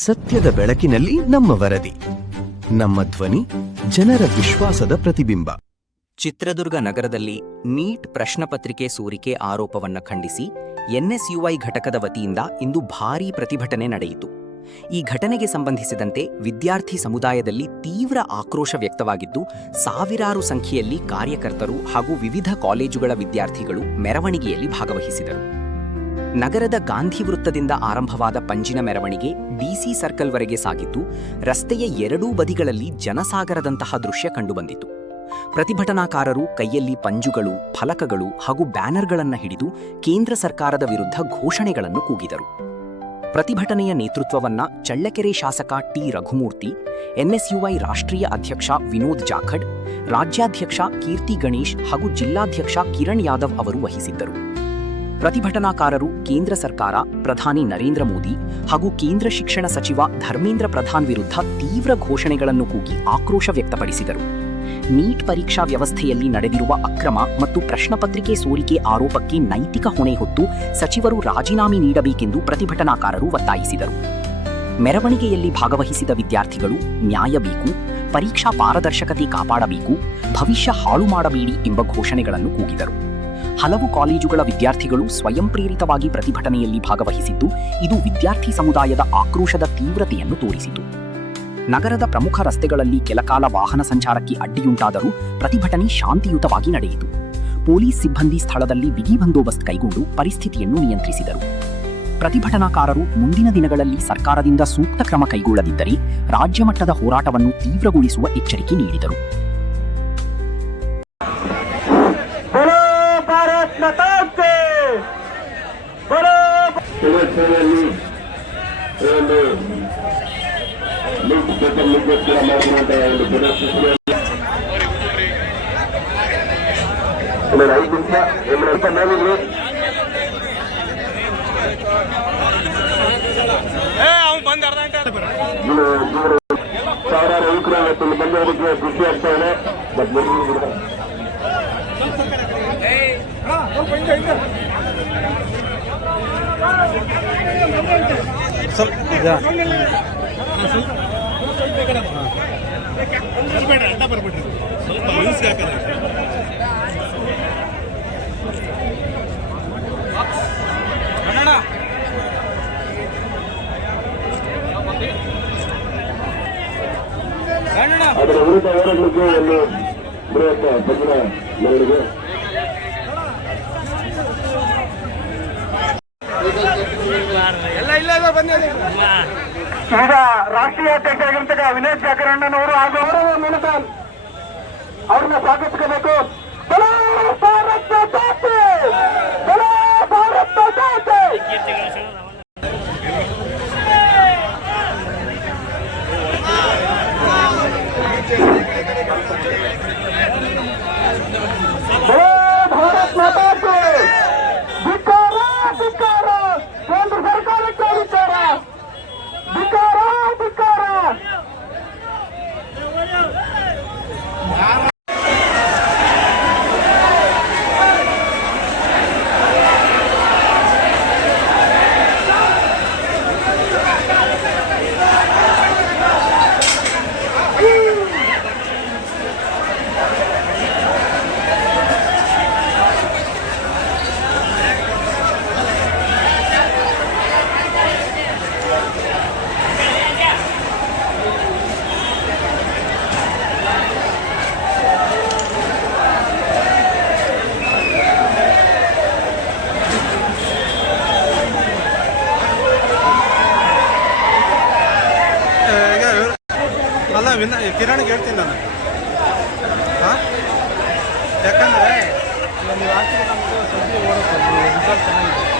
ಸತ್ಯದ ಬೆಳಕಿನಲ್ಲಿ ನಮ್ಮ ವರದಿ, ನಮ್ಮ ಧ್ವನಿ, ಜನರ ವಿಶ್ವಾಸದ ಪ್ರತಿಬಿಂಬ. ಚಿತ್ರದುರ್ಗ ನಗರದಲ್ಲಿ ನೀಟ್ ಪ್ರಶ್ನಪತ್ರಿಕೆ ಸೋರಿಕೆ ಆರೋಪವನ್ನ ಖಂಡಿಸಿ ಎನ್ಎಸ್ಯುಐ ಘಟಕದ ವತಿಯಿಂದ ಇಂದು ಭಾರೀ ಪ್ರತಿಭಟನೆ ನಡೆಯಿತು. ಈ ಘಟನೆಗೆ ಸಂಬಂಧಿಸಿದಂತೆ ವಿದ್ಯಾರ್ಥಿ ಸಮುದಾಯದಲ್ಲಿ ತೀವ್ರ ಆಕ್ರೋಶ ವ್ಯಕ್ತವಾಗಿದ್ದು, ಸಾವಿರಾರು ಸಂಖ್ಯೆಯಲ್ಲಿ ಕಾರ್ಯಕರ್ತರು ಹಾಗೂ ವಿವಿಧ ಕಾಲೇಜುಗಳ ವಿದ್ಯಾರ್ಥಿಗಳು ಮೆರವಣಿಗೆಯಲ್ಲಿ ಭಾಗವಹಿಸಿದರು. ನಗರದ ಗಾಂಧಿ ವೃತ್ತದಿಂದ ಆರಂಭವಾದ ಪಂಜಿನ ಮೆರವಣಿಗೆ ಡಿಸಿ ಸರ್ಕಲ್ವರೆಗೆ ಸಾಗಿದ್ದು, ರಸ್ತೆಯ ಎರಡೂ ಬದಿಗಳಲ್ಲಿ ಜನಸಾಗರದಂತಹ ದೃಶ್ಯ ಕಂಡುಬಂದಿತು. ಪ್ರತಿಭಟನಾಕಾರರು ಕೈಯಲ್ಲಿ ಪಂಜುಗಳು, ಫಲಕಗಳು ಹಾಗೂ ಬ್ಯಾನರ್ಗಳನ್ನು ಹಿಡಿದು ಕೇಂದ್ರ ಸರ್ಕಾರದ ವಿರುದ್ಧ ಘೋಷಣೆಗಳನ್ನು ಕೂಗಿದರು. ಪ್ರತಿಭಟನೆಯ ನೇತೃತ್ವವನ್ನ ಚಳ್ಳಕೆರೆ ಶಾಸಕ ಟಿ ರಘುಮೂರ್ತಿ, ಎನ್ಎಸ್ಯುಐ ರಾಷ್ಟ್ರೀಯ ಅಧ್ಯಕ್ಷ ವಿನೋದ್ ಜಾಖಡ್, ರಾಜ್ಯಾಧ್ಯಕ್ಷ ಕೀರ್ತಿ ಗಣೇಶ್ ಹಾಗೂ ಜಿಲ್ಲಾಧ್ಯಕ್ಷ ಕಿರಣ್ ಯಾದವ್ ಅವರು ವಹಿಸಿದ್ದರು. ಪ್ರತಿಭಟನಾಕಾರರು ಕೇಂದ್ರ ಸರ್ಕಾರ, ಪ್ರಧಾನಿ ನರೇಂದ್ರ ಮೋದಿ ಹಾಗೂ ಕೇಂದ್ರ ಶಿಕ್ಷಣ ಸಚಿವ ಧರ್ಮೇಂದ್ರ ಪ್ರಧಾನ್ ವಿರುದ್ಧ ತೀವ್ರ ಘೋಷಣೆಗಳನ್ನು ಕೂಗಿ ಆಕ್ರೋಶ ವ್ಯಕ್ತಪಡಿಸಿದರು. ನೀಟ್ ಪರೀಕ್ಷಾ ವ್ಯವಸ್ಥೆಯಲ್ಲಿ ನಡೆದಿರುವ ಅಕ್ರಮ ಮತ್ತು ಪ್ರಶ್ನಪತ್ರಿಕೆ ಸೋರಿಕೆ ಆರೋಪಕ್ಕೆ ನೈತಿಕ ಹೊಣೆ ಹೊತ್ತು ಸಚಿವರು ರಾಜೀನಾಮೆ ನೀಡಬೇಕೆಂದು ಪ್ರತಿಭಟನಾಕಾರರು ಒತ್ತಾಯಿಸಿದರು. ಮೆರವಣಿಗೆಯಲ್ಲಿ ಭಾಗವಹಿಸಿದ ವಿದ್ಯಾರ್ಥಿಗಳು ನ್ಯಾಯ ಬೇಕು, ಪರೀಕ್ಷಾ ಪಾರದರ್ಶಕತೆ ಕಾಪಾಡಬೇಕು, ಭವಿಷ್ಯ ಹಾಳು ಮಾಡಬೇಡಿ ಎಂಬ ಘೋಷಣೆಗಳನ್ನು ಕೂಗಿದರು. ಹಲವು ಕಾಲೇಜುಗಳ ವಿದ್ಯಾರ್ಥಿಗಳು ಸ್ವಯಂ ಪ್ರೇರಿತವಾಗಿ ಪ್ರತಿಭಟನೆಯಲ್ಲಿ ಭಾಗವಹಿಸಿದ್ದು, ಇದು ವಿದ್ಯಾರ್ಥಿ ಸಮುದಾಯದ ಆಕ್ರೋಶದ ತೀವ್ರತೆಯನ್ನು ತೋರಿಸಿತು. ನಗರದ ಪ್ರಮುಖ ರಸ್ತೆಗಳಲ್ಲಿ ಕೆಲಕಾಲ ವಾಹನ ಸಂಚಾರಕ್ಕೆ ಅಡ್ಡಿಯುಂಟಾದರೂ ಪ್ರತಿಭಟನೆ ಶಾಂತಿಯುತವಾಗಿ ನಡೆಯಿತು. ಪೊಲೀಸ್ ಸಿಬ್ಬಂದಿ ಸ್ಥಳದಲ್ಲಿ ಬಿಗಿ ಬಂದೋಬಸ್ತ್ ಕೈಗೊಂಡು ಪರಿಸ್ಥಿತಿಯನ್ನು ನಿಯಂತ್ರಿಸಿದರು. ಪ್ರತಿಭಟನಾಕಾರರು ಮುಂದಿನ ದಿನಗಳಲ್ಲಿ ಸರ್ಕಾರದಿಂದ ಸೂಕ್ತ ಕ್ರಮ ಕೈಗೊಳ್ಳದಿದ್ದರೆ ರಾಜ್ಯ ಮಟ್ಟದ ಹೋರಾಟವನ್ನು ತೀವ್ರಗೊಳಿಸುವ ಎಚ್ಚರಿಕೆ ನೀಡಿದರು. ಸಾವಿರಾರು ಯುವಕರು ಬಂದವರಿಗೆ ಖುಷಿ ಆಗ್ತಾ ಇದೆ. ಅದರ ವಿರುದ್ಧ ಹೋರಾಟಕ್ಕೆ ಒಂದು ಬೃಹತ್ ಪಂಜಿನ ಮೆರವಣಿಗೆ. ಈಗ ರಾಷ್ಟ್ರೀಯ ಅಧ್ಯಕ್ಷ ಆಗಿರ್ತಕ್ಕ ವಿನೋದ್ ಜಾಖರಣ್ಣನವರು ಹಾಗೂ ಅವರ ಮೂಲಕ ಅವ್ರನ್ನ ಸ್ವಾಗತಿಸಬೇಕು. ಭಾರತ್ ಮಾತೆ, ಭಾರತ್ ಮಾತೆ. ಭಾರತ್ ಮಾತಾಕ್ಕೆ ಧಿಕ್ಕಾರ, ಧಿಕ್ಕಾರ, ಕೇಂದ್ರ ಸರ್ಕಾರಕ್ಕೆ ಧಿಕ್ಕಾರ, ಧಿಕ್ಕಾರ, ಧಿಕ್ಕಾರ. ಕಿರಣ್ಗೆ ಹೇಳ್ತೀನಿ ನಾನು, ಯಾಕಂದರೆ ನೀವು ಹಾಕಿದ್ರೆ ನಮ್ಮದು ಸದ್ಯ ಓಡುತ್ತೆ, ರಿಸಲ್ಟ್ ಚೆನ್ನಾಗಿದೆ.